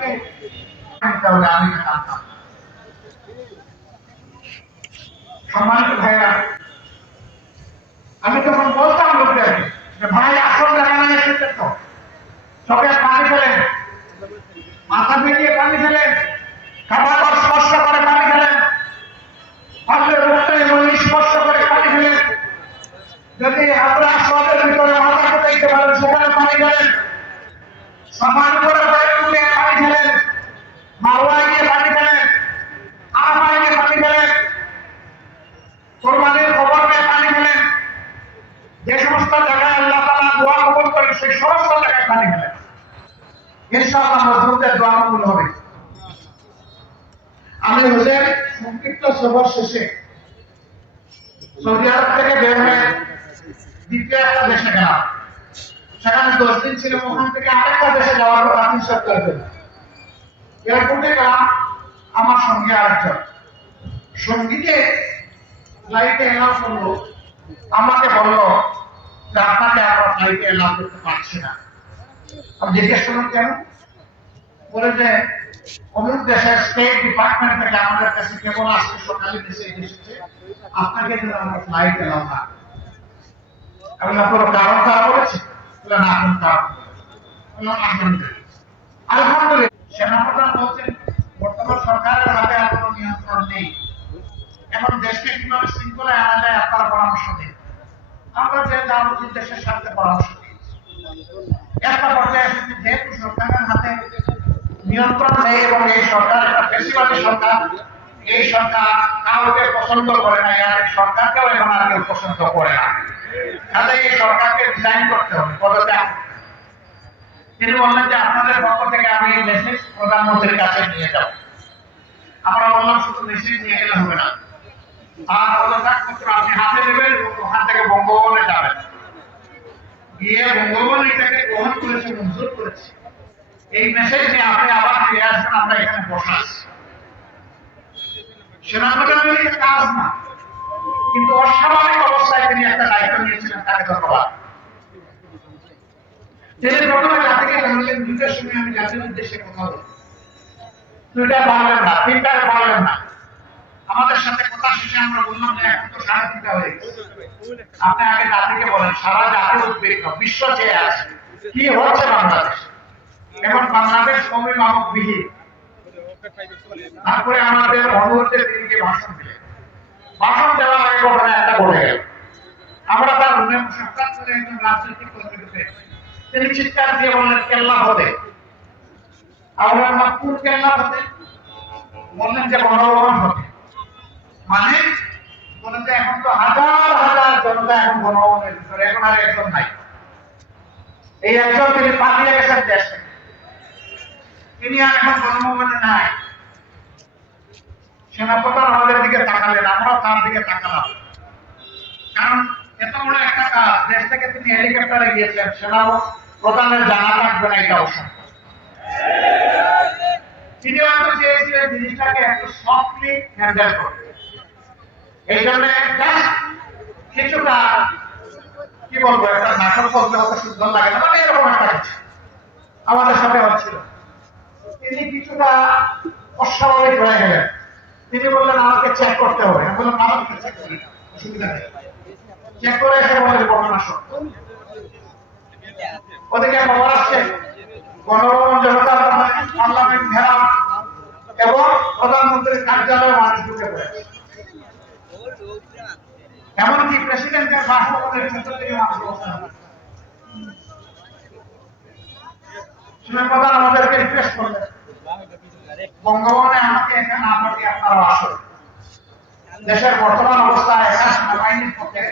তাকে তাহলে আমি জানতাম। সম্মানিত ভাইরা আমি তখন বলতাম লোকদেরকে যে ভাই আসল জায়গা এসেছে তো সবাই পানি ফেলেন, মাথা ফেলিয়ে পানি ফেলেন, খাবার পর স্পর্শ করে পানি ফেলেন পারলে রক্তে মনি স্পর্শ করে পানি ফেলেন যদি আমরা সবের ভিতরে মাথা দেখতে পারেন সেখানে পানি ফেলেন সমান করে বাইরে উঠে পানি ফেলেন মাওয়ায় গিয়ে পানি ফেলেন আমায় গিয়ে পানি ফেলেন কোরবানির খবর নিয়ে পানি ফেলেন যে সমস্ত জায়গায় আল্লাহ তাআলা দোয়া কবুল করেন সেই সমস্ত জায়গায় পানি ফেলেন ইনশাআল্লাহ মজদুরদের দোয়া কবুল হবে। আমি হোসেন সংক্ষিপ্ত সফর শেষে সৌদি আরব থেকে বের হয়ে দ্বিতীয় একটা দেশে গেলাম। সেখানে দশ দিন ছিলাম, ওখান থেকে আরেকটা দেশে যাওয়ার কথা আমি সরকার করি এয়ারপোর্টে গেলাম আমার সঙ্গে আরেকজন। সঙ্গীতে ফ্লাইটে এলাও করল। আমাকে বলল যে আপনাকে আমরা ফ্লাইটে এলাও করতে পারছি না। আমি জিজ্ঞেস করলাম, কেন? বলে যে অমুক দেশের স্টেট ডিপার্টমেন্ট থেকে আমাদের কাছে কেবল আজকে সকালে দেশে এসেছে, আপনাকে যেন আমরা ফ্লাইট এলাও না। আমি কোনো কারণ তারা বলেছে বলে, না কারণ আলহামদুলিল্লাহ, সেনাপ্রধান বলছেন, বর্তমান সরকারের হাতে আর কোনো নিয়ন্ত্রণ নেই। এখন দেশকে কীভাবে শৃঙ্খলায় আনা যায় আপনারা পরামর্শ দিন। আমরা যে দেশের পরামর্শ দিই একটা পর্যায়ে এসেছে যেহেতু সরকারের হাতে নিয়ন্ত্রণ নেই এবং এই সরকার একটা ফেসিবাদী সরকার, এই সরকার কাউকে পছন্দ করে না আর সরকারকেও এখন আর কেউ পছন্দ করে না। তাহলে এই সরকারকে ডিজাইন করতে হবে, পদত্যাগ। তিনি বললেন যে আপনাদের পক্ষ থেকে আমি এই মেসেজ প্রধানমন্ত্রীর কাছে নিয়ে যাব। আমরা বললাম শুধু মেসেজ নিয়ে গেলে হবে না। আর পদত্যাগ পত্র আপনি হাতে নেবেন এবং ওখান থেকে বঙ্গভবনে যাবেন। গিয়ে বঙ্গভবন এটাকে গ্রহণ করেছে, মঞ্জুর করেছে। এই মেসেজ নিয়ে আপনি আবার ফিরে আসবেন, আমরা এখানে বসে আছি। কাজ না, কিন্তু অস্বাভাবিক অবস্থায় তিনি একটা দায়িত্ব নিয়েছিলেন, তাকে ধন্যবাদ। তিনি প্রথমে সময় আমি জাতির উদ্দেশ্যে কথা বলব। দুইটা পারলেন না তিনটায় পারলেন না। আমাদের সাথে কথা শেষে আমরা বললাম যে এখন তো সাড়ে তিনটা হয়ে আপনি আগে জাতিকে বলেন, সারা জাতি উদ্বিগ্ন বিশ্ব চেয়ে আছে। কি হচ্ছে বাংলাদেশ? এখন বাংলাদেশ অভিভাবক বিহীন তারপরে আমাদের অনুরোধে তিনকে ভাষণ দিলেন। ভাষণ দেওয়ার আগে ঘটনা একটা ঘটে গেল। আমরা তার সাক্ষাৎ করে একজন রাজনৈতিক কর্মীকে তিনি চিৎকার দিয়ে বললেন, কেল্লা আমরা মাকুর কেল্লা বললেন যে, গণভবন মানে বলেন যে, এখন তো হাজার হাজার জনতা এখন গণভবনের ভিতরে, এখন আর একজন নাই। এই একজন তিনি পালিয়ে গেছেন দেশ থেকে। তিনি আর এখন গণভবনে নাই। সেনাপ্রধান আমাদের দিকে তাকালেন, আমরাও তার দিকে তাকালাম। কারণ এত বড় একটা কাজ, দেশ থেকে তিনি হেলিকপ্টারে গিয়েছেন সেনা প্রধানের জানা থাকবে না এটা অসম্ভব তিনি হয়তো চেয়েছিলেন জিনিসটাকে একটু সফটলি হ্যান্ডেল করতে। এই জন্য কিছুটা, কি বলব, একটা নাটক বলতে হয়তো সুন্দর লাগে না মানে এরকম একটা কিছু। আমাদের সাথে হচ্ছিল তিনি কিছুটা অস্বাভাবিক হয়ে গেলেন। তিনি বললেন, আমাকে চেক করতে হবে। চেক করি এসে সত্য। ওদিকে খবর আসছে জনতা, পার্লামেন্ট ঘেরাও এবং প্রধানমন্ত্রীর কার্যালয়ে মানুষ ঢুকে পড়েছে। এমনকি প্রেসিডেন্টের বাসভবনের মানুষ অবস্থান করে। সেনাপ্রধান আমাদেরকে রিকোয়েস্ট করলেন। বঙ্গভবনে আমাকে এখানে না পাঠিয়ে আপনারা আসুন। দেশের বর্তমান অবস্থায় একা সেনাবাহিনীর পক্ষে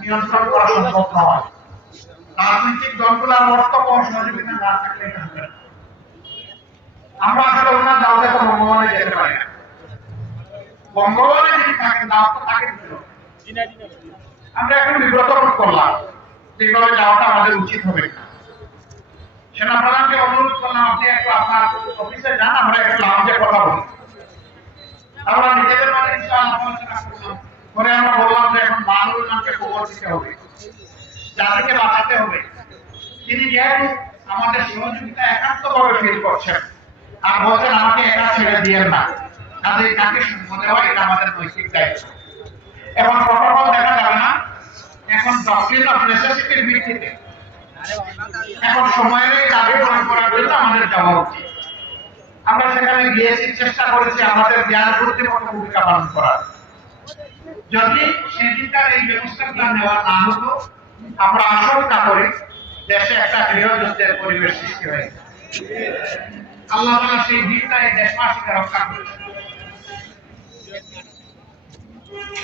নিয়ন্ত্রণ করা সম্ভব নয়। রাজনৈতিক দলগুলোর কোন সহযোগিতা না থাকলে। আমরা আসলে ওনার দাওয়াতে তো বঙ্গভবনে যেতে পারি না। বঙ্গভবনে যিনি থাকেন, দাওয়াত তো তাকে আমরা এখন বিব্রত করলাম যেভাবে যাওয়াটা আমাদের উচিত হবে সেনাপ্রধানকে অনুরোধ করলাম, আপনি একটু আপনার অফিসে যান, আমরা একটু কথা বলি। আমরা নিজেদের করলাম পরে আমরা বললাম যে এখন মানুষ নামকে খবর দিতে হবে। জাতিকে বাঁচাতে হবে। তিনি যেহেতু আমাদের সহযোগিতা ফিল করছেন, আর বলছেন, আমাকে একা ছেড়ে দিয়েন না। কাজে কাকে সঙ্গ দেওয়া এটা আমাদের নৈতিক দায়িত্ব। এখন প্রটোকল দেখা যাবে না, এখন ডক্টরিন অফ নেসেসিটির ভিত্তিতে। এখন সময়ের দাবি পূরণ করার জন্য আমাদের যাওয়া উচিত। আমরা সেখানে গিয়েছি চেষ্টা করেছি আমাদের জ্ঞান বুদ্ধির মতো ভূমিকা পালন করার। যদি সেদিনকার এই ব্যবস্থাটা নেওয়া না হতো, আমরা আশঙ্কা করি দেশে একটা গৃহযুদ্ধের পরিবেশ সৃষ্টি হয়েছে আল্লাহ তাআলা সেই দিনটা এই দেশবাসীকে রক্ষা করেছে।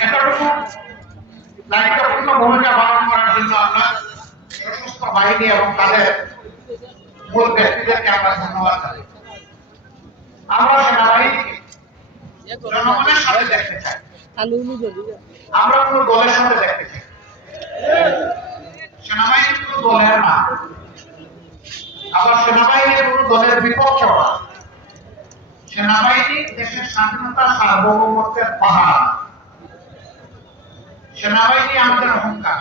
এতটুকু দায়িত্বপূর্ণ ভূমিকা পালন করার জন্য আমরা সশস্ত্র বাহিনী এবং তাদের মূল ব্যক্তিদেরকে আমরা ধন্যবাদ জানাই। আমরা সেনাবাহিনীকে জনগণের সাথে দেখতে চাই। আলু উলু জলি আমরা কোনো দলের সাথে দেখতে চাই। সেনাবাহিনী কোনো দলের না। আবার সেনাবাহিনী কোনো দলের বিপক্ষে না। সেনাবাহিনী দেশের স্বাধীনতা সার্বভৌমত্বের পাহাড়। সেনাবাহিনী আমাদের অহংকার।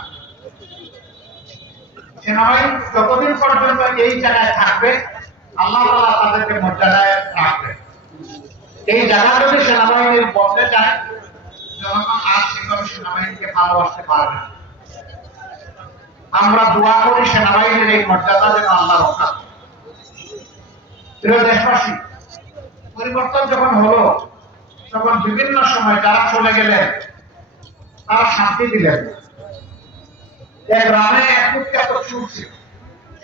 সেনাবাহিনী যতদিন পর্যন্ত এই জায়গায় থাকবে আল্লাহ তাআলা তাদেরকে মর্যাদায় রাখবে এই জায়গা যদি সেনাবাহিনীর বদলে যায় জনগণ আর সেভাবে সেনাবাহিনীকে ভালোবাসতে পারবে না। আমরা দোয়া করি সেনাবাহিনীর এই মর্যাদা যেন আল্লাহ রক্ষা প্রিয় দেশবাসী, পরিবর্তন যখন হলো, তখন বিভিন্ন সময় যারা চলে গেলেন, তারা শান্তি দিলেন। এক গ্রামে এক কুখ্যাত সুর ছিল।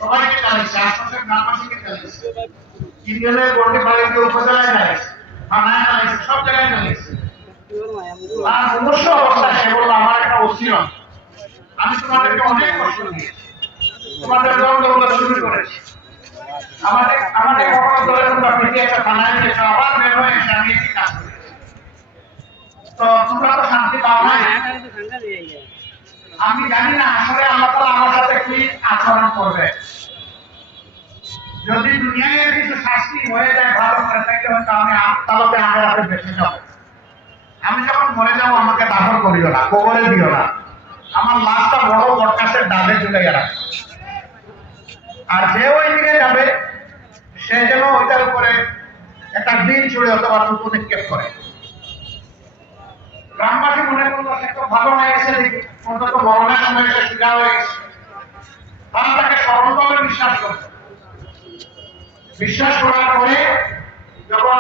সবাইকে জানিয়েছে আশপাশের গ্রামবাসীকে জানিয়েছে ইউনিয়নের গন্ডি বাড়িতে উপজেলায় জানিয়েছে থানায় জানিয়েছে সব জায়গায় বলল, আমার তো শান্তি পাও আমি জানি না, আসলে আল্লাহ তাআলা আমার সাথে কি আচরণ করবে। যদি দুনিয়ায় কিছু শাস্তি হয়ে যায়, ভালো করে থাকে হয়তো আমি তাহলে আগে আগে বেঁচে যাব। আমি যখন মরে যাব, আমাকে দাফন করিও না কবরে দিও না। আমার লাশটা বড় বটকাশের ডালে ঝুলাইয়া রাখো। আর যে ওই দিকে যাবে, সে যেন ওইটার উপরে একটা দিন ছুড়ে অথবা টুকু নিক্ষেপ করে। গ্রামবাসী মনে করল তো ভালো হয়ে গেছে দেখি। অন্তত মরণের সময় হয়ে গেছে। তারা তাকে স্মরণ করে। বিশ্বাস বিশ্বাস করার পরে যখন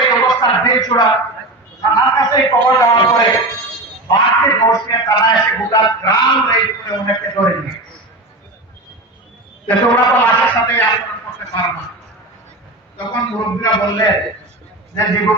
এই থানার কাছে এই খবর দেওয়ার পরে বাড়তি তারা এসে গোটা গ্রাম রেড করে ধরে নিয়ে তোমরা তো সাথে আচরণ করতে পারো না। তখন মুরব্বীরা বললেন যে জীবিকা